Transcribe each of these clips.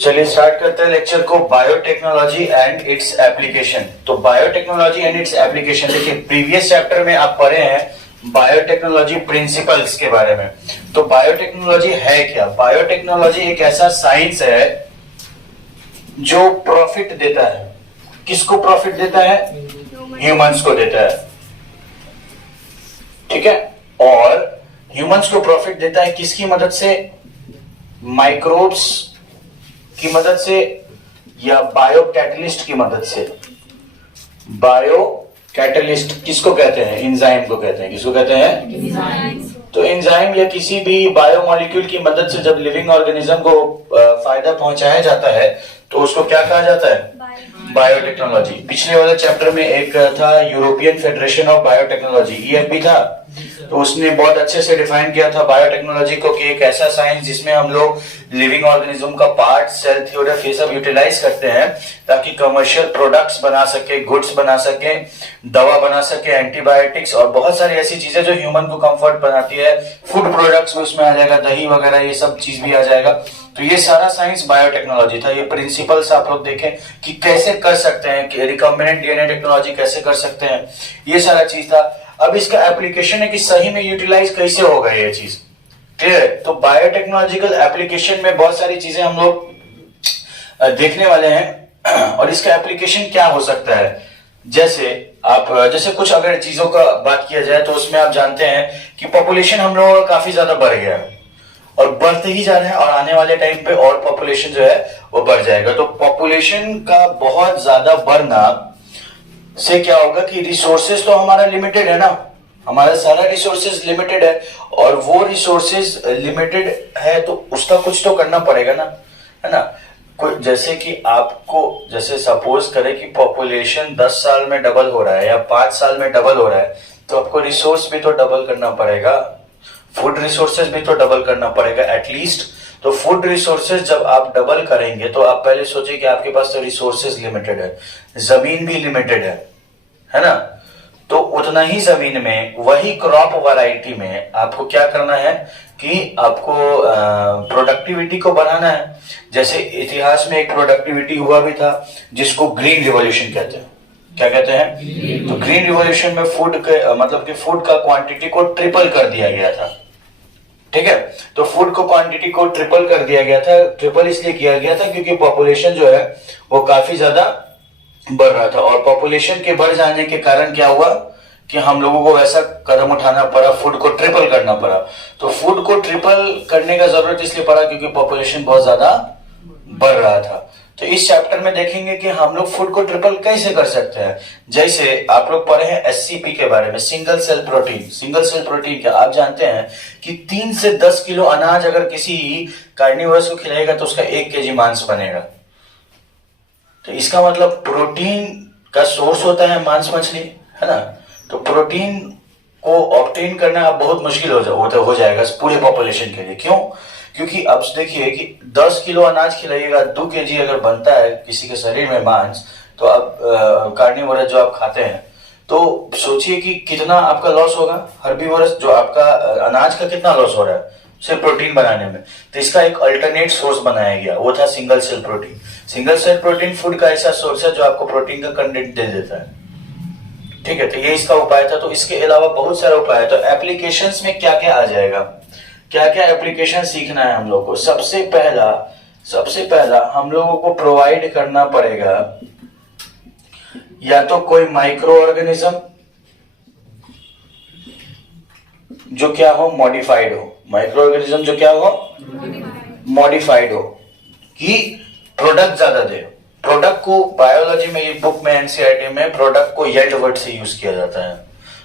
चलिए स्टार्ट करते हैं लेक्चर को, बायोटेक्नोलॉजी एंड इट्स एप्लीकेशन। तो बायोटेक्नोलॉजी एंड इट्स एप्लीकेशन, देखिए प्रीवियस चैप्टर में आप पढ़े हैं बायोटेक्नोलॉजी प्रिंसिपल्स के बारे में। तो बायोटेक्नोलॉजी है क्या? बायोटेक्नोलॉजी एक ऐसा साइंस है जो प्रॉफिट देता है। किसको प्रॉफिट देता है? ह्यूमंस को देता है, ठीक है। और ह्यूमंस को प्रॉफिट देता है किसकी मदद से? माइक्रोब्स की मदद से या बायो कैटलिस्ट की मदद से। बायो कैटलिस्ट किसको कहते हैं? एंजाइम को कहते हैं। किसको कहते हैं? तो एंजाइम या किसी भी बायोमोलिक्यूल की मदद से जब लिविंग ऑर्गेनिज्म को फायदा पहुंचाया जाता है तो उसको क्या कहा जाता है? बायोटेक्नोलॉजी। पिछले वाले चैप्टर में एक था European federation of biotechnology, EFB था, तो उसने बहुत अच्छे से डिफाइन किया था बायोटेक्नोलॉजी को कि एक ऐसा साइंस जिसमें हम लोग लिविंग ऑर्गेनिज्म का पार्ट, सेल थ्योरी, ये सब यूटिलाइज करते हैं ताकि कमर्शियल प्रोडक्ट्स बना सके, गुड्स बना सके, दवा बना सके, एंटीबायोटिक्स और बहुत सारी ऐसी चीजें जो ह्यूमन को कंफर्ट बनाती है। फूड प्रोडक्ट्स भी उसमें आ जाएगा, दही वगैरह ये सब चीज भी आ जाएगा। तो ये सारा साइंस बायोटेक्नोलॉजी था। ये प्रिंसिपल्स आप लोग देखें कि कैसे कर सकते हैं, कि रिकॉम्बिनेंट डीएनए टेक्नोलॉजी कैसे कर सकते हैं, ये सारा चीज था। अब इसका एप्लीकेशन है कि सही में यूटिलाइज कैसे होगा ये चीज, क्लियर है? तो बायोटेक्नोलॉजिकल एप्लीकेशन में बहुत सारी चीजें हम लोग देखने वाले हैं और इसका एप्लीकेशन क्या हो सकता है। जैसे कुछ अगर चीजों का बात किया जाए तो उसमें आप जानते हैं कि पॉपुलेशन हम लोगों का काफी ज्यादा बढ़ गया है और बढ़ते ही जा रहे हैं और आने वाले टाइम पे और पॉपुलेशन जो है वो बढ़ जाएगा। तो पॉपुलेशन का बहुत ज्यादा बढ़ना से क्या होगा कि रिसोर्सेज तो हमारा लिमिटेड है ना, हमारा सारा रिसोर्सेज लिमिटेड है और वो रिसोर्सेज लिमिटेड है तो उसका कुछ तो करना पड़ेगा ना, है ना। कोई जैसे कि आपको, जैसे सपोज करें कि पॉपुलेशन 10 साल में डबल हो रहा है या 5 साल में डबल हो रहा है तो आपको रिसोर्स भी तो डबल करना पड़ेगा, फूड रिसोर्सेज भी तो डबल करना पड़ेगा एटलीस्ट। तो फूड रिसोर्सेज जब आप डबल करेंगे तो आप पहले सोचिए कि आपके पास तो रिसोर्सेज लिमिटेड है, जमीन भी लिमिटेड है ना। तो उतना ही जमीन में वही क्रॉप वैरायटी में आपको क्या करना है कि आपको प्रोडक्टिविटी को बढ़ाना है। जैसे इतिहास में एक प्रोडक्टिविटी हुआ भी था जिसको ग्रीन रिवॉल्यूशन कहते हैं। क्या कहते हैं? तो ग्रीन रिवॉल्यूशन में फूड के मतलब कि फूड का क्वांटिटी को ट्रिपल कर दिया गया था, ठीक है। तो फूड को क्वांटिटी को ट्रिपल कर दिया गया था। ट्रिपल इसलिए किया गया था क्योंकि पॉपुलेशन जो है वो काफी ज्यादा बढ़ रहा था और पॉपुलेशन के बढ़ जाने के कारण क्या हुआ कि हम लोगों को वैसा कदम उठाना पड़ा, फूड को ट्रिपल करना पड़ा। तो फूड को ट्रिपल करने का जरूरत इसलिए पड़ा क्योंकि पॉपुलेशन बहुत ज्यादा बढ़ रहा था। तो इस चैप्टर में देखेंगे कि हम लोग फूड को ट्रिपल कैसे कर सकते हैं। जैसे आप लोग पढ़े हैं एससीपी के बारे में, single cell protein. Single cell protein क्या आप जानते हैं कि 3 से 10 किलो अनाज अगर किसी कार्निवोरस को खिलाएगा तो उसका 1 केजी मांस बनेगा। तो इसका मतलब प्रोटीन का सोर्स होता है मांस मछली, है ना। तो प्रोटीन को ऑब्टेन करना बहुत मुश्किल हो जाएगा पूरे पॉपुलेशन के लिए। क्यों? क्योंकि अब देखिए कि 10 किलो अनाज खिलाइएगा, 2 केजी अगर बनता है किसी के शरीर में मांस, तो अब कार्निवोरस जो आप खाते हैं तो सोचिए कि कितना आपका लॉस होगा। हर्बीवोरस जो आपका अनाज का कितना लॉस हो रहा है सिर्फ प्रोटीन बनाने में। तो इसका एक अल्टरनेट सोर्स बनाया गया, वो था single cell protein. Single cell protein food का ऐसा सोर्स है जो आपको प्रोटीन का कंटेंट दे देता है, ठीक है। तो ये इसका उपाय था। तो इसके अलावा बहुत सारा उपाय है। तो एप्लीकेशंस में क्या क्या आ जाएगा, क्या क्या एप्लीकेशन सीखना है हम लोग को। सबसे पहला हम लोगों को प्रोवाइड करना पड़ेगा या तो कोई माइक्रो ऑर्गेनिज्म जो क्या हो, मॉडिफाइड हो। माइक्रो ऑर्गेनिज्म जो क्या हो, मॉडिफाइड हो, कि प्रोडक्ट ज्यादा दे। प्रोडक्ट को बायोलॉजी में, ये बुक में, एनसीईआरटी में प्रोडक्ट को येल्ड वर्ड से यूज किया जाता है,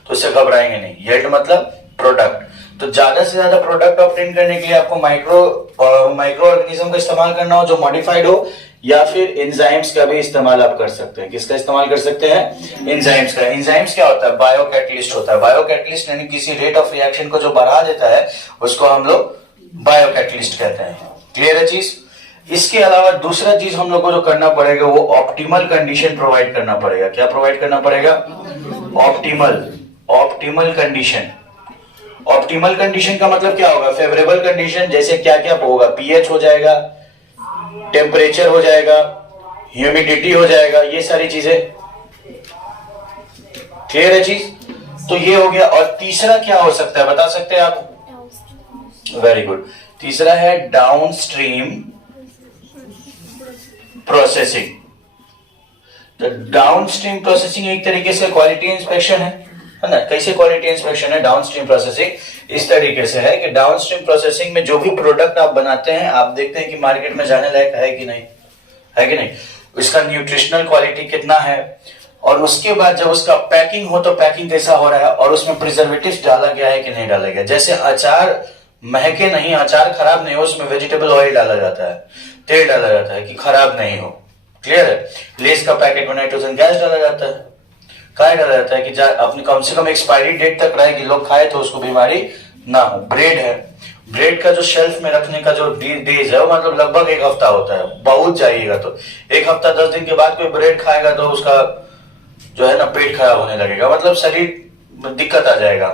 तो इससे घबराएंगे नहीं। येल्ड मतलब प्रोडक्ट। तो ज्यादा से ज्यादा प्रोडक्ट ऑब्टेन करने के लिए आपको माइक्रो ऑर्गेनिज्म का इस्तेमाल करना हो जो मॉडिफाइड हो, या फिर एंजाइम्स का भी इस्तेमाल आप कर सकते हैं। किसका इस्तेमाल कर सकते हैं? एंजाइम्स का। एंजाइम्स क्या होता है? बायो कैटलिस्ट होता है। बायो कैटलिस्ट यानी किसी रेट ऑफ रिएक्शन को जो बढ़ा देता है उसको हम लोग बायो कैटलिस्ट कहते हैं। क्लियर है चीज? इसके अलावा दूसरा चीज हम लोग को जो करना पड़ेगा वो ऑप्टिमल कंडीशन प्रोवाइड करना पड़ेगा। क्या प्रोवाइड करना पड़ेगा? Optimal condition. ऑप्टिमल कंडीशन का मतलब क्या होगा? फेवरेबल कंडीशन, जैसे क्या क्या होगा? पीएच हो जाएगा, टेम्परेचर हो जाएगा, ह्यूमिडिटी हो जाएगा, ये सारी चीजें। क्लियर है चीज? तो ये हो गया। और तीसरा क्या हो सकता है, बता सकते हैं आप? Very good. तीसरा है डाउनस्ट्रीम प्रोसेसिंग। तो डाउनस्ट्रीम प्रोसेसिंग एक तरीके से क्वालिटी इंस्पेक्शन है ना? कैसे क्वालिटी इंस्पेक्शन है? डाउनस्ट्रीम प्रोसेसिंग इस तरीके से है कि डाउनस्ट्रीम प्रोसेसिंग में जो भी प्रोडक्ट आप बनाते हैं, आप देखते हैं कि मार्केट में जाने लायक है कि नहीं, है कि नहीं, उसका न्यूट्रिशनल क्वालिटी कितना है, और उसके बाद जब उसका पैकिंग हो तो पैकिंग कैसा हो रहा है, और उसमें प्रिजर्वेटिव्स डाला गया है कि नहीं डाला गया। जैसे अचार महके नहीं, अचार खराब नहीं हो, उसमें वेजिटेबल ऑयल डाला जाता है, तेल डाला जाता है कि खराब नहीं हो। क्लियर है? लेस का पैकेट में नाइट्रोजन गैस डाला जाता है, क्या डाला जाता है कि अपनी कम से कम एक्सपायरी डेट तक रहे कि लोग खाए तो उसको बीमारी ना हो। ब्रेड है, ब्रेड का जो शेल्फ में रखने का जो डेज है वो मतलब लगभग 1 हफ्ता होता है, बहुत जाइएगा तो 1 हफ्ता 10 दिन के बाद कोई ब्रेड खाएगा तो उसका जो है ना पेट खराब होने लगेगा, मतलब शरीर में दिक्कत आ जाएगा,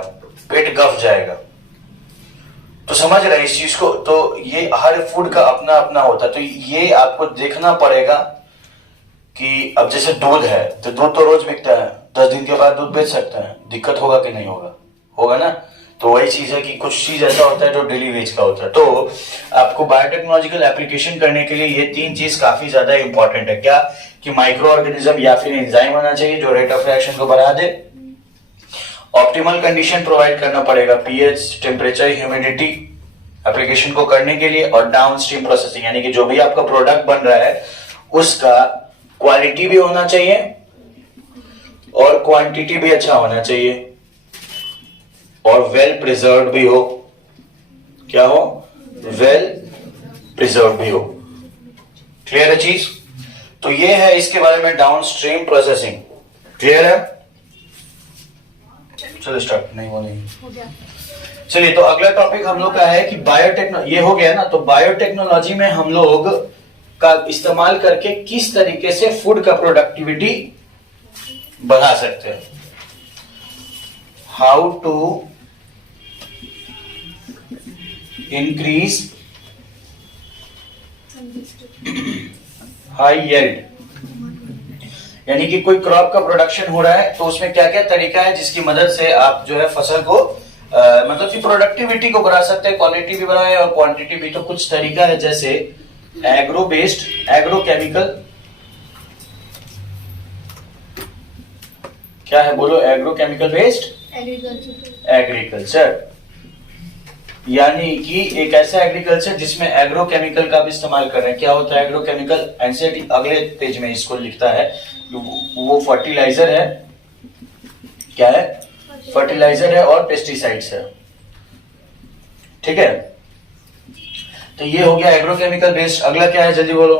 पेट गफ जाएगा। तो समझ रहे हैं इस चीज को? तो ये हर फूड का अपना अपना होता है, तो ये आपको देखना पड़ेगा कि अब जैसे दूध है तो दूध तो रोज बिकता है, 10 दिन के बाद दूध बेच सकते हैं, दिक्कत होगा कि नहीं होगा? होगा ना? तो वही चीज है कि कुछ चीज ऐसा होता है जो डेली वेज का होता है। तो आपको बायोटेक्नोलॉजिकल एप्लीकेशन करने के लिए ये 3 चीज काफी ज्यादा इंपॉर्टेंट है। क्या? कि माइक्रो ऑर्गेनिज्म या फिर एंजाइम होना चाहिए जो रेट ऑफ रिएक्शन को बढ़ा दे, ऑप्टिमल कंडीशन प्रोवाइड करना पड़ेगा, पीएच, टेम्परेचर, ह्यूमिडिटी एप्लीकेशन को करने के लिए, और डाउनस्ट्रीम प्रोसेसिंग यानी कि जो भी आपका प्रोडक्ट बन रहा है उसका क्वालिटी भी होना चाहिए और क्वांटिटी भी अच्छा होना चाहिए, और वेल प्रिजर्व भी हो। क्या हो? वेल प्रिजर्व भी हो। क्लियर है चीज? तो ये है इसके बारे में डाउनस्ट्रीम प्रोसेसिंग। क्लियर है? चलो स्टार्ट। नहीं वो नहीं हो गया। चलिए, तो अगला टॉपिक हम लोग का है कि बायोटेक्नोलॉजी। ये हो गया ना? तो बायोटेक्नोलॉजी में हम लोग का इस्तेमाल करके किस तरीके से फूड का प्रोडक्टिविटी बढ़ा सकते हैं। How to increase high yield, यानी कि कोई क्रॉप का प्रोडक्शन हो रहा है तो उसमें क्या क्या तरीका है जिसकी मदद से आप जो है फसल को मतलब कि प्रोडक्टिविटी को बढ़ा सकते हैं, क्वालिटी भी बढ़ाए और क्वांटिटी भी। तो कुछ तरीका है जैसे एग्रो बेस्ड, एग्रो केमिकल, क्या है बोलो? एग्रो केमिकल बेस्ड एग्रीकल्चर, यानी कि एक ऐसा एग्रीकल्चर जिसमें एग्रो केमिकल का भी इस्तेमाल कर रहे हैं। क्या होता है एग्रो केमिकल? एनसीईआरटी अगले पेज में इसको लिखता है। वो फर्टिलाइजर है, क्या है? फर्टिलाइजर है और पेस्टिसाइड्स है। ठीक है, तो ये हो गया एग्रोकेमिकल बेस्ड। अगला क्या है जल्दी बोलो?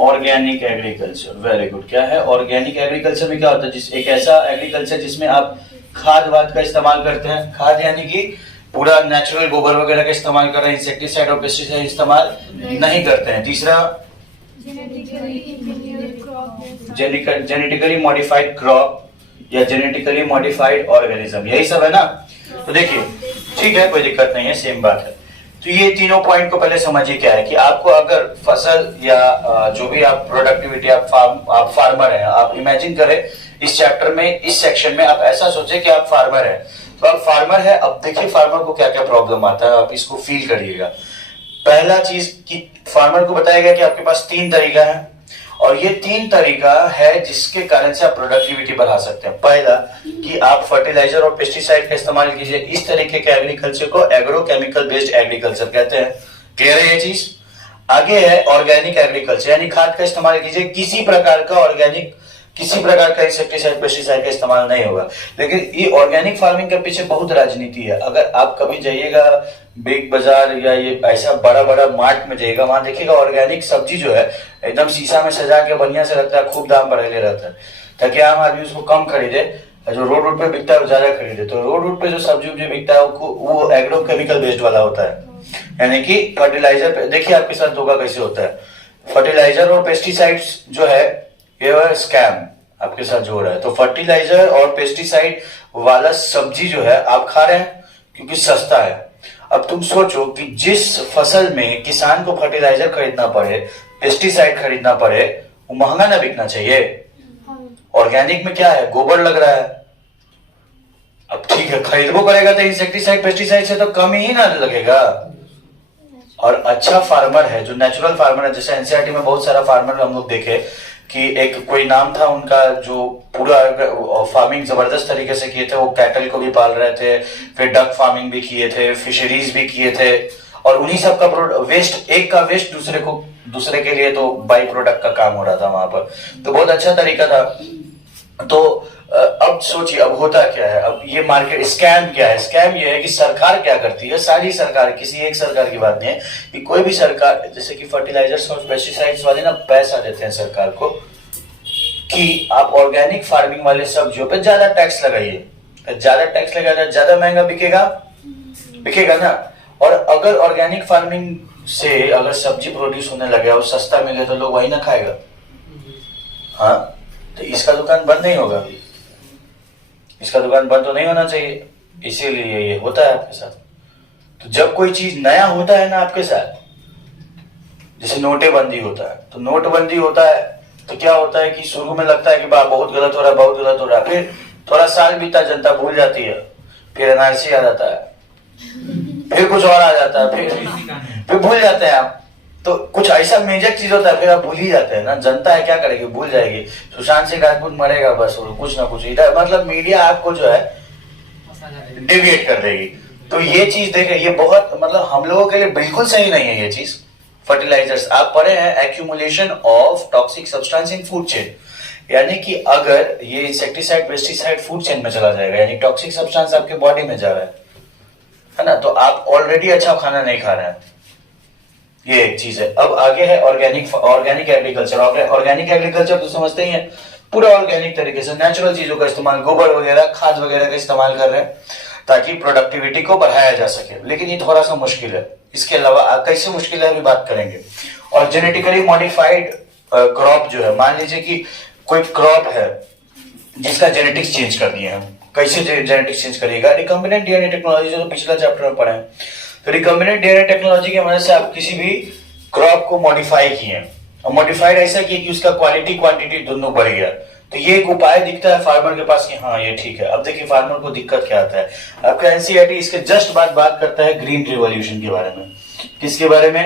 Organic agriculture. Very good. क्या है ऑर्गेनिक एग्रीकल्चर में? क्या होता है? एक ऐसा एग्रीकल्चर जिसमें आप खाद वाद का इस्तेमाल करते हैं। खाद यानी कि पूरा नेचुरल गोबर वगैरह का इस्तेमाल कर रहे हैं, इंसेक्टिसाइड और पेस्टिसाइड इस्तेमाल नहीं करते हैं। तीसरा जेनेटिकली मॉडिफाइड क्रॉप या जेनेटिकली मॉडिफाइड ऑर्गेनिज्म, यही सब है ना? तो देखिए, ठीक है, कोई दिक्कत नहीं है, सेम बात है। तो ये तीनों पॉइंट को पहले समझिए क्या है कि आपको अगर फसल या जो भी आप प्रोडक्टिविटी, आप फार्मर हैं, आप इमेजिन करें इस चैप्टर में, इस सेक्शन में आप ऐसा सोचे कि आप फार्मर हैं। तो आप फार्मर है, अब देखिए फार्मर को क्या क्या प्रॉब्लम आता है, आप इसको फील करिएगा। पहला चीज कि फार्मर को बताया गया कि आपके पास 3 तरीका है, और ये 3 तरीका है जिसके कारण से आप प्रोडक्टिविटी बढ़ा सकते हैं। पहला कि आप फर्टिलाइजर और पेस्टिसाइड का इस्तेमाल कीजिए। इस तरीके के एग्रीकल्चर को एग्रो केमिकल बेस्ड एग्रीकल्चर कहते हैं। क्लियर है ये चीज? आगे है ऑर्गेनिक एग्रीकल्चर, यानी खाद का इस्तेमाल कीजिए। किसी प्रकार का ऑर्गेनिक, किसी प्रकार का इंसेक्टिसाइड पेस्टिसाइड का इस्तेमाल नहीं होगा। लेकिन ये ऑर्गेनिक फार्मिंग के पीछे बहुत राजनीति है। अगर आप कभी जाइएगा बिग बाजार या ये ऐसा बड़ा बड़ा मार्ट में जाइएगा, वहां देखिएगा ऑर्गेनिक सब्जी जो है एकदम शीशा में सजा के बढ़िया से रखता है, खूब दाम बढ़ाए रहता है ताकि आम आदमी उसको कम खरीदे, जो रोड पे बिकता है वो ज्यादा खरीदे। तो रोड पे जो सब्जी बिकता है वो एग्रो केमिकल बेस्ड वाला होता है, यानी कि फर्टिलाइजर पे। देखिए आपके साथ धोखा कैसे होता है। फर्टिलाइजर और पेस्टिसाइड्स जो है ये स्कैम, आपके साथ जो हो रहा है। तो फर्टिलाइजर और पेस्टिसाइड वाला सब्जी जो है आप खा रहे हैं क्योंकि सस्ता है। अब तुम सोचो कि जिस फसल में किसान को फर्टिलाइजर खरीदना पड़े, पेस्टिसाइड खरीदना पड़े, वो महंगा ना बिकना चाहिए। ऑर्गेनिक में क्या है, गोबर लग रहा है। अब ठीक है, खरीदबो करेगा तो इंसेक्टिसाइड पेस्टिसाइड से तो कम ही ना लगेगा। और अच्छा फार्मर है जो नेचुरल फार्मर है, जैसे एनसीईआरटी में बहुत सारा फार्मर हम लोग देखे कि एक कोई नाम था उनका जो पूरा फार्मिंग जबरदस्त तरीके से किए थे। वो कैटल को भी पाल रहे थे, फिर डक फार्मिंग भी किए थे, फिशरीज भी किए थे, और उन्हीं सब का वेस्ट, एक का वेस्ट दूसरे के लिए तो बाई प्रोडक्ट का काम हो रहा था वहां पर। तो बहुत अच्छा तरीका था। तो अब सोचिए अब होता क्या है, अब ये मार्केट स्कैम क्या है। स्कैम ये है कि सरकार क्या करती है, सारी सरकार, किसी एक सरकार की बात नहीं है, कि कोई भी सरकार, जैसे कि फर्टिलाइजर्स और पेस्टिसाइड्स वाले ना पैसा देते हैं सरकार को कि आप ऑर्गेनिक फार्मिंग वाले सब्जियों पे ज्यादा टैक्स लगाइए। ज्यादा टैक्स लगाया ज्यादा महंगा बिकेगा ना। और अगर ऑर्गेनिक फार्मिंग से अगर सब्जी प्रोड्यूस होने लगे और सस्ता मिले तो लोग वही ना खाएगा। हाँ, तो इसका दुकान बंद नहीं होगा, इसका दुकान बंद तो नहीं होना चाहिए। इसीलिए ये होता है आपके साथ। तो जब कोई चीज नया होता है ना आपके साथ, जैसे नोटेबंदी होता है, तो नोटबंदी होता है तो क्या होता है कि शुरू में लगता है कि बहुत गलत हो रहा है, बहुत गलत हो रहा है। फिर थोड़ा साल बीता, जनता भूल जाती है, फिर एनआरसी आ जाता है, फिर कुछ और आ जाता है, फिर भूल जाते हैं आप। तो कुछ ऐसा मेजर चीज होता है, फिर आप भूल ही जाते हैं ना। जनता है क्या करेगी, भूल जाएगी। सुशांत सिंह राजपूत मरेगा बस, और कुछ ना कुछ इधर, मतलब मीडिया आपको जो है डेविएट कर देगी। तो ये चीज देखे, ये बहुत मतलब हम लोगों के लिए बिल्कुल सही नहीं है ये चीज। फर्टिलाइजर्स आप पढ़े हैं, accumulation of toxic substance in food chain, यानी कि अगर ये इंसेक्टिसाइड पेस्टिसाइड फूड चेन में चला जाएगा, यानी टॉक्सिक सब्सटेंस आपके बॉडी में जा रहा है ना, तो आप ऑलरेडी अच्छा खाना नहीं खा रहे हैं। ये एक चीज है। अब आगे है ऑर्गेनिक एग्रीकल्चर। ऑर्गेनिक एग्रीकल्चर तो समझते ही हैं, पूरा ऑर्गेनिक तरीके से नेचुरल चीजों का इस्तेमाल, गोबर वगैरह, खाद वगैरह का इस्तेमाल कर रहे हैं ताकि प्रोडक्टिविटी को बढ़ाया जा सके। लेकिन ये थोड़ा सा मुश्किल है। इसके अलावा कैसे मुश्किल है अभी बात करेंगे। और जेनेटिकली मॉडिफाइड क्रॉप जो है, मान लीजिए कि कोई क्रॉप है जिसका जेनेटिक्स चेंज कर दिए हम, कैसे जेनेटिक्स चेंज करिएगा, रिकॉम्बिनेंट डीएनए टेक्नोलॉजी जो पिछला चैप्टर में पढ़े हैं। तो रिकॉम्बिनेंट डीएनए टेक्नोलॉजी की मदद से आप किसी भी क्रॉप को मॉडिफाई किए, और मॉडिफाइड ऐसा किया कि उसका क्वालिटी क्वांटिटी दोनों बढ़ गया। तो ये एक उपाय दिखता है फार्मर के पास कि हाँ ये ठीक है। अब देखिए फार्मर को दिक्कत क्या आता है। आपका एनसीईआरटी इसके जस्ट बाद बात करता है ग्रीन रिवॉल्यूशन के बारे में। किसके बारे में?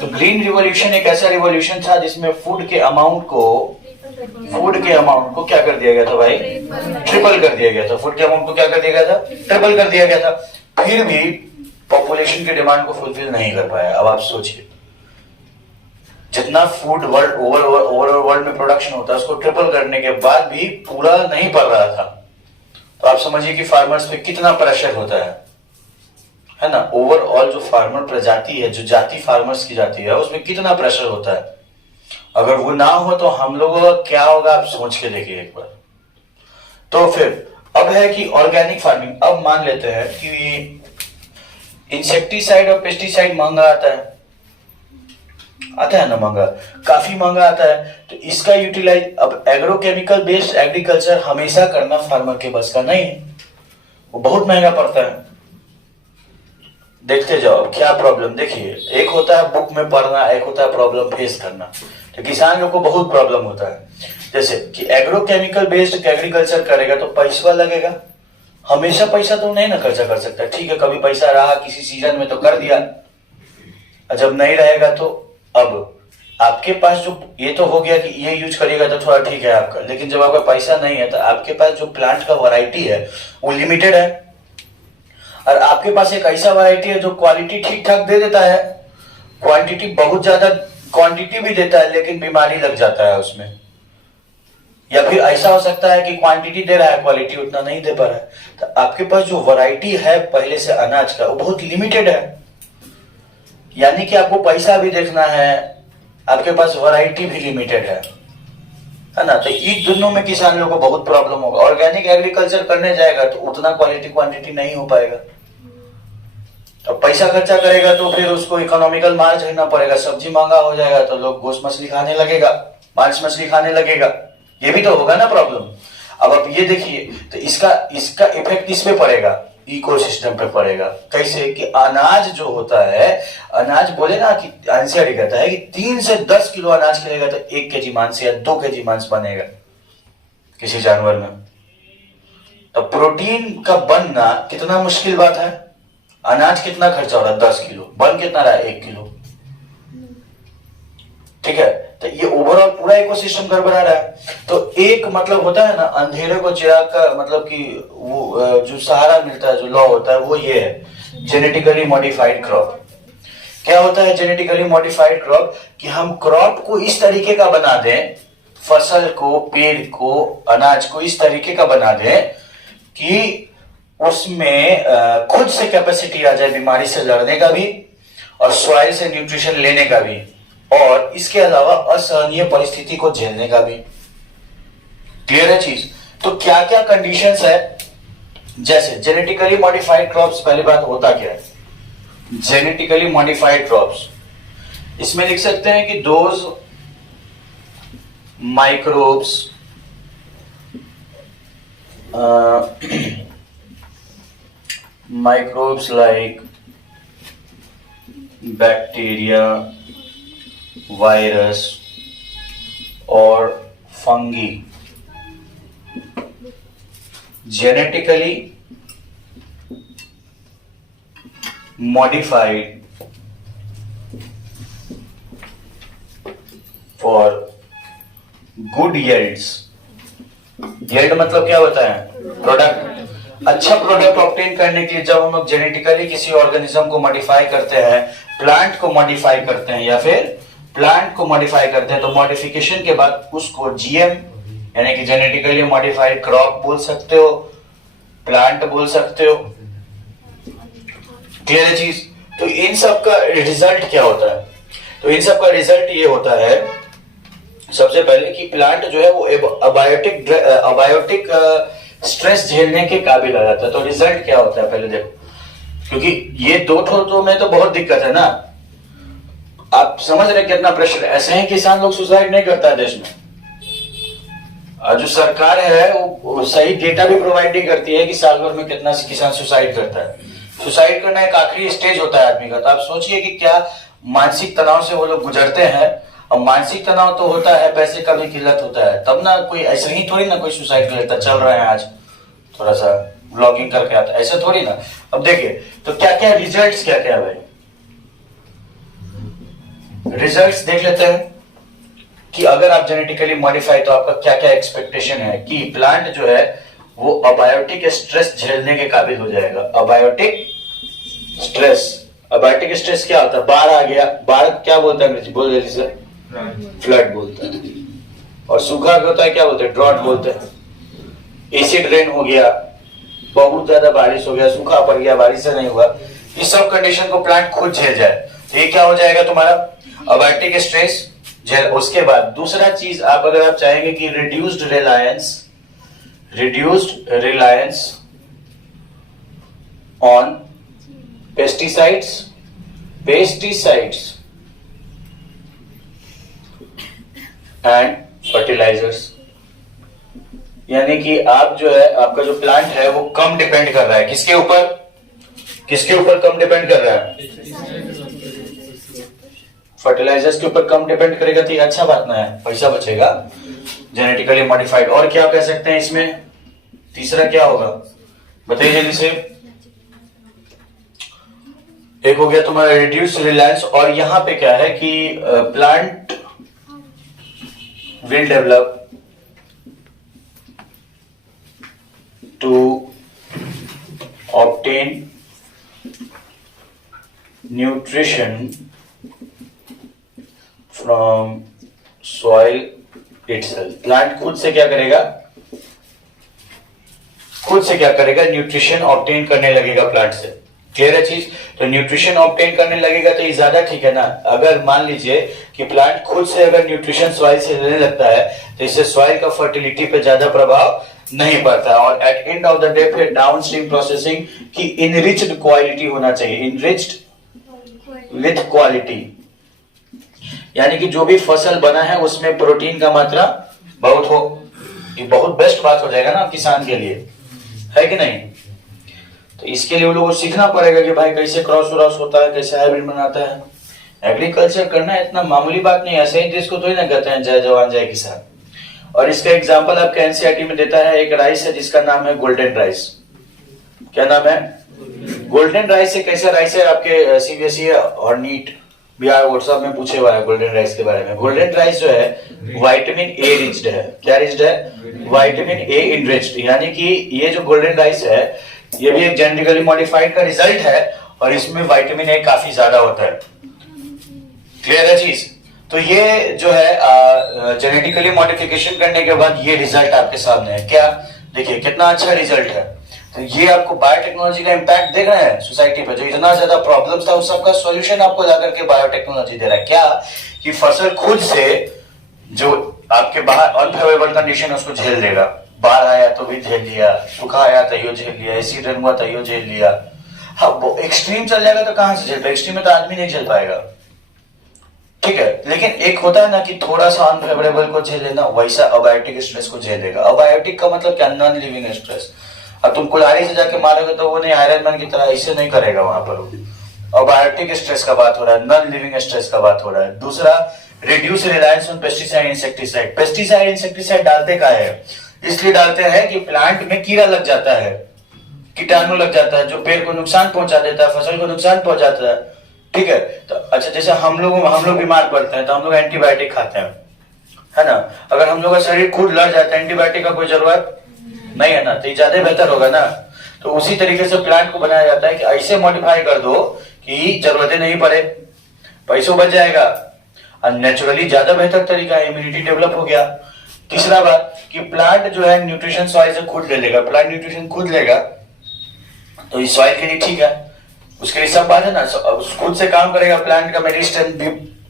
तो ग्रीन रिवॉल्यूशन एक ऐसा रिवॉल्यूशन था जिसमें फूड के अमाउंट को क्या कर दिया गया था भाई? ट्रिपल कर दिया गया था। फूड के अमाउंट को क्या कर दिया गया था? ट्रिपल कर दिया गया था। फिर भी पॉपुलेशन की डिमांड को फुलफिल नहीं कर पाया। अब आप सोचिए, जितना फूड ओवरऑल वर्ल्ड में प्रोडक्शन होता है उसको ट्रिपल करने के बाद भी पूरा नहीं पड़ रहा था। तो आप समझिए कि फार्मर्स पे कितना प्रेशर होता है ना। ओवरऑल जो फार्मर प्रजाति है, जो जाति फार्मर्स की जाति है, उसमें कितना प्रेशर होता है। अगर वो ना हो तो हम लोगों का क्या होगा, आप सोच के देखिए एक बार। तो फिर अब है कि ऑर्गेनिक फार्मिंग। अब मान लेते हैं कि इंसेक्टिसाइड और पेस्टिसाइड महंगा आता है ना, महंगा, काफी महंगा आता है। तो इसका यूटिलाइज, अब एग्रोकेमिकल बेस्ड एग्रीकल्चर हमेशा करना फार्मर के बस का नहीं है, वो बहुत महंगा पड़ता है। देखते जाओ क्या प्रॉब्लम। देखिए, एक होता है बुक में पढ़ना, एक होता है प्रॉब्लम फेस करना। तो किसान लोग को बहुत प्रॉब्लम होता है। जैसे कि एग्रोकेमिकल बेस्ड एग्रीकल्चर करेगा तो पैसा लगेगा, हमेशा पैसा तो नहीं ना खर्चा कर सकता। ठीक है, कभी पैसा रहा किसी सीजन में तो कर दिया, जब नहीं रहेगा तो अब आपके पास जो ये तो हो गया कि ये यूज करिएगा तो थोड़ा ठीक है आपका। लेकिन जब आपका पैसा नहीं है तो आपके पास जो प्लांट का वैरायटी है वो लिमिटेड है, और आपके पास एक ऐसा वैरायटी है जो क्वालिटी ठीक ठाक दे देता है, क्वांटिटी बहुत ज्यादा क्वांटिटी भी देता है लेकिन बीमारी लग जाता है उसमें। या फिर ऐसा हो सकता है कि क्वांटिटी दे रहा है, क्वालिटी उतना नहीं दे पा रहा है। तो आपके पास जो वैरायटी है पहले से अनाज का वो बहुत लिमिटेड है, यानी कि आपको पैसा भी देखना है, आपके पास वैरायटी भी लिमिटेड है ना। तो इन दोनों में किसान लोगों को बहुत प्रॉब्लम होगा। ऑर्गेनिक एग्रीकल्चर करने जाएगा तो उतना क्वालिटी क्वांटिटी नहीं हो पाएगा, तो पैसा खर्चा करेगा तो फिर उसको इकोनॉमिकल मार झेलना पड़ेगा। सब्जी महंगा हो जाएगा तो लोग गोश्त मछली खाने लगेगा, मांस मछली खाने लगेगा। ये भी तो होगा ना प्रॉब्लम। अब आप ये देखिए, तो इसका इसका इफेक्ट किस पे पड़ेगा, इकोसिस्टम पे पड़ेगा। कैसे कि अनाज जो होता है, अनाज बोले ना कि आंसर कहता है कि 3 से 10 किलो अनाज खिलेगा तो 1 केजी मांस या 2 केजी मांस बनेगा किसी जानवर में। तो प्रोटीन का बनना कितना मुश्किल बात है। अनाज कितना खर्चा हो रहा है, 10 किलो, बन कितना रहा है, 1 किलो। ठीक है, तो ये ओवरऑल पूरा इकोसिस्टम गड़बड़ा रहा है। तो एक मतलब होता है ना, अंधेरे को चिराग का मतलब कि वो जो सहारा मिलता है, जो लॉ होता है वो ये है, जेनेटिकली मॉडिफाइड क्रॉप। क्या होता है जेनेटिकली मॉडिफाइड क्रॉप, कि हम क्रॉप को इस तरीके का बना दें, फसल को, पेड़ को, अनाज को इस तरीके का बना दें कि उसमें खुद से कैपेसिटी आ जाए बीमारी से लड़ने का भी और सॉइल से न्यूट्रिशन लेने का भी, और इसके अलावा असहनीय परिस्थिति को झेलने का भी। क्लियर है चीज। तो क्या क्या कंडीशंस है, जैसे जेनेटिकली मॉडिफाइड क्रॉप्स, पहली बात होता क्या है जेनेटिकली मॉडिफाइड क्रॉप्स, इसमें लिख सकते हैं कि those microbes microbes like bacteria, virus or fungi genetically modified for good yields। yield मतलब क्या होता है, प्रोडक्ट। अच्छा प्रोडक्ट ऑब्टेन करने के लिए जब हम लोग जेनेटिकली किसी ऑर्गेनिज्म को मॉडिफाई करते हैं, प्लांट को मॉडिफाई करते हैं या फिर प्लांट को मॉडिफाई करते हैं, तो मॉडिफिकेशन के बाद उसको जीएम यानी कि जेनेटिकली मॉडिफाइड क्रॉप बोल सकते हो, प्लांट बोल सकते हो। क्लियर है चीज। तो इन सब का रिजल्ट क्या होता है, तो इन सब का रिजल्ट ये होता है सबसे पहले कि प्लांट जो है वो अबायोटिक स्ट्रेस झेलने के काबिल आ जाता है। तो रिजल्ट क्या होता है पहले देखो, क्योंकि ये दो ठो में तो बहुत दिक्कत है ना। आप समझ रहे कितना प्रेशर है। ऐसे ही किसान लोग सुसाइड नहीं करता है देश में, और जो सरकार है वो सही डेटा भी प्रोवाइड नहीं करती है कि साल भर में कितना किसान सुसाइड करता है। सुसाइड करना एक आखिरी स्टेज होता है आदमी का। तो आप सोचिए कि क्या मानसिक तनाव से वो लोग गुजरते हैं। और मानसिक तनाव तो होता है, पैसे का भी किल्लत होता है, तब ना कोई ऐसे ही थोड़ी ना कोई सुसाइड कर लेता, चल रहा है आज थोड़ा सा ब्लॉगिंग करके आता, ऐसे थोड़ी ना। अब देखिए तो क्या क्या रिजल्ट्स क्या क्या भाई, रिजल्ट्स देख लेते हैं कि अगर आप जेनेटिकली मॉडिफाई तो आपका क्या क्या एक्सपेक्टेशन है कि प्लांट जो है वो अबायोटिक स्ट्रेस झेलने के काबिल हो जाएगा। अबायोटिक स्ट्रेस, अबायोटिक स्ट्रेस क्या होता है, बाढ़ आ गया, बाढ़ क्या बोलता है अंग्रेजी, बोल जल्दी से, फ्लड बोलता है। और सूखा होता है क्या बोलते हैं, ड्रॉट बोलते हैं। एसिड रेन हो गया, बहुत ज्यादा बारिश हो गया, सूखा पड़ गया, बारिश से नहीं हुआ, इस सब कंडीशन को प्लांट खुद झेल जाए तो ये क्या हो जाएगा तुम्हारा अबायोटिक स्ट्रेस झेल। उसके बाद दूसरा चीज, आप अगर आप चाहेंगे कि reduced reliance on pesticides and fertilizers, यानी कि आप जो है आपका जो प्लांट है वो कम डिपेंड कर रहा है किसके ऊपर कम डिपेंड कर रहा है, फर्टिलाइजर्स के ऊपर कम डिपेंड करेगा। तो ये अच्छा बात ना है, पैसा बचेगा, जेनेटिकली मॉडिफाइड। और क्या कह सकते हैं इसमें, तीसरा क्या होगा बताइए जल्दी से। एक हो गया तुम्हारा रिड्यूस रिलायंस, और यहां पे क्या है कि plant will develop to obtain nutrition from soil itself. Plant खुद से क्या करेगा, न्यूट्रिशन ऑब्टेन करने लगेगा प्लांट से। क्लियर है चीज। तो न्यूट्रिशन ऑब्टेन करने लगेगा तो ये ज्यादा ठीक है ना। अगर मान लीजिए कि प्लांट खुद से अगर न्यूट्रिशन सॉइल से लेने लगता है तो इससे सॉइल का फर्टिलिटी पे ज्यादा प्रभाव नहीं पड़ता। और at end of the day फिर डाउनस्ट्रीम प्रोसेसिंग की इनरिच्ड क्वालिटी होना चाहिए, इनरिच्ड विद क्वालिटी, यानी कि जो भी फसल बना है उसमें प्रोटीन का मात्रा बहुत हो, ये बहुत बेस्ट बात हो जाएगा ना किसान के लिए, है कि नहीं। तो इसके लिए वो लोगों को सीखना पड़ेगा कि भाई कैसे क्रॉस व्रॉस होता है, कैसे हाइब्रिड बनाता है। एग्रीकल्चर करना इतना मामूली बात नहीं है, ऐसे ही देश को थोड़ी ना कहते हैं जय जवान जय किसान। और इसका एग्जाम्पल आपके एनसीईआरटी में देता है, एक राइस है जिसका नाम है गोल्डन राइस। क्या नाम है? Golden rice. एक ऐसा राइस है आपके सीबीएसई और नीट बिहार व्हाट्सएप में पूछे हुआ है गोल्डन राइस के बारे में। गोल्डन राइस जो है विटामिन ए रिच्ड है। क्या रिच्ड है? Vitamin A enriched. यानी कि ये जो गोल्डन राइस है ये भी एक जेनेटिकली मॉडिफाइड का रिजल्ट है और इसमें विटामिन ए काफी ज्यादा होता है। क्लियर है चीज? तो ये जो है जेनेटिकली मॉडिफिकेशन करने के बाद ये रिजल्ट आपके सामने है। क्या देखिए कितना अच्छा रिजल्ट है। तो ये आपको बायोटेक्नोलॉजी का इम्पैक्ट देख रहे हैं सोसाइटी पे, जो इतना ज्यादा प्रॉब्लम्स था उस सबका सॉल्यूशन आपको ला करके बायोटेक्नोलॉजी दे रहा है। क्या कि फसल खुद से जो आपके बाहर अनफेवरेबल कंडीशन उसको झेल लेगा। बाढ़ आया तो भी झेल लिया, सूखा आया तो यो झेल लिया, एसिड रेन हुआ तो यो झेल लिया। हाँ वो एक्सट्रीम चल जाएगा तो कहां से झेल पाएगा? एक्सट्रीम में तो आदमी नहीं झेल पाएगा, ठीक है। लेकिन एक होता है ना कि थोड़ा सा अनफेवरेबल को झेल लेना, वैसा अबायोटिक स्ट्रेस को झेल लेगा। अबायोटिक का मतलब क्या? Non living stress. अब तुम कुल्हाड़ी से जाके मारोगे तो वो नहीं आयरन मैन की तरह ऐसे नहीं करेगा वहां पर। अबायोटिक स्ट्रेस का बात हो रहा है, नॉन लिविंग स्ट्रेस का बात हो रहा है। दूसरा reduce reliance on pesticide insecticide. Pesticide insecticide डालते का है, इसलिए डालते हैं कि प्लांट में कीड़ा लग जाता है, कीटाणु लग जाता है जो पेड़ को नुकसान पहुंचा देता है, फसल को नुकसान पहुंचाता है, ठीक है। तो अच्छा जैसे हम लोग बीमार पड़ते हैं तो हम लोग एंटीबायोटिक खाते हैं, है ना। अगर हम लोग का शरीर खुद लड़ जाता है एंटीबायोटिक का कोई जरूरत नहीं है ना, तो ज्यादा बेहतर होगा ना। तो उसी तरीके से प्लांट को बनाया जाता है कि ऐसे मॉडिफाई कर दो कि जरूरतें नहीं पड़े, पैसों बच जाएगा और नेचुरली ज्यादा बेहतर तरीका है, इम्यूनिटी डेवलप हो गया। तीसरा बात कि प्लांट जो है न्यूट्रिशन सॉइल से खुद ले लेगा, प्लांट न्यूट्रिशन खुद लेगा तो इस सॉइल के लिए ठीक है, उसके लिए सब बात है ना। खुद से काम करेगा, प्लांट का मेरिस्टेम भी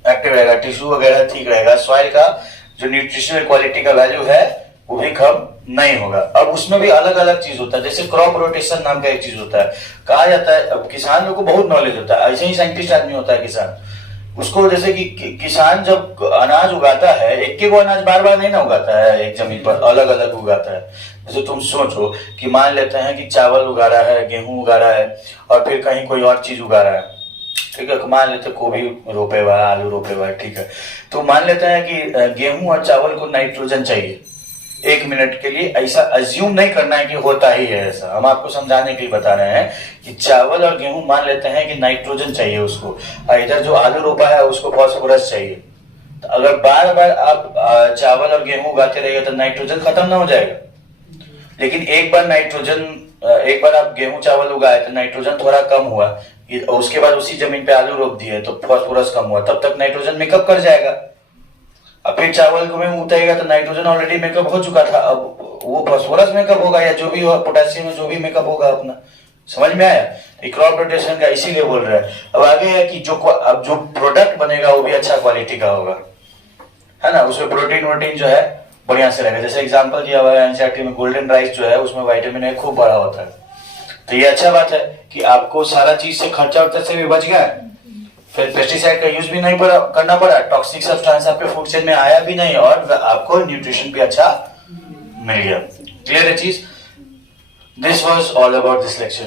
एक्टिव रहेगा, टिश्यू वगैरह ठीक रहेगा, सॉइल का जो न्यूट्रिशनल क्वालिटी का वैल्यू है वो भी कम नहीं होगा। अब उसमें भी अलग अलग चीज होता है, जैसे क्रॉप रोटेशन नाम का एक चीज होता है, कहा जाता है। अब किसान लोग को बहुत नॉलेज होता है, ऐसे ही साइंटिस्ट आदमी होता है किसान। उसको जैसे कि किसान जब अनाज उगाता है, एक एक अनाज बार बार नहीं ना उगाता है एक जमीन पर, अलग अलग उगाता है। जैसे तुम सोचो कि मान लेते हैं कि चावल उगा रहा है, गेहूं उगा रहा है और फिर कहीं कोई और चीज उगा रहा है, ठीक है। मान लेते गोभी रोपे हुआ है, आलू रोपे हुआ है, ठीक है। तो मान लेते हैं कि गेहूं और चावल को नाइट्रोजन चाहिए 1 मिनट के लिए। ऐसा अज्यूम नहीं करना है कि होता ही है ऐसा, हम आपको समझाने के लिए बता रहे हैं कि चावल और गेहूं मान लेते हैं कि नाइट्रोजन चाहिए उसको, और इधर जो आलू रोपा है उसको फास्फोरस चाहिए। तो अगर बार बार आप चावल और गेहूं उगाते रहिए तो नाइट्रोजन खत्म ना हो जाएगा। लेकिन एक बार आप गेहूं चावल उगाए तो नाइट्रोजन थोड़ा कम हुआ, उसके बाद उसी जमीन पे आलू रोप दिए तो फास्फोरस कम हुआ, तब तक नाइट्रोजन मेकअप कर जाएगा। अब फिर चावल को में उतारेगा तो नाइट्रोजन ऑलरेडी मेकअप हो चुका था, अब वो फास्फोरस मेकअप होगा या जो भी हो, पोटेशियम में जो भी मेकअप होगा अपना। समझ में आया? क्रॉप रोटेशन का इसीलिए बोल रहे हैं। अब आगे है कि अब जो प्रोडक्ट बनेगा वो भी अच्छा क्वालिटी का होगा, है ना। उसमें प्रोटीन वोटीन जो है बढ़िया से रहेगा। जैसे एग्जांपल दिया हुआ है एनसीईआरटी में, गोल्डन राइस जो है उसमें विटामिन ए खूब बड़ा होता है। तो ये अच्छा बात है कि आपको सारा चीज से खर्चा वर्चा से भी बच गया, फिर पेस्टिसाइड का यूज भी नहीं करना पड़ा, टॉक्सिक सब्सटेंस आपके फूड चेन में आया भी नहीं और आपको न्यूट्रिशन भी अच्छा मिल गया। क्लियर है चीज? This was all about this lecture.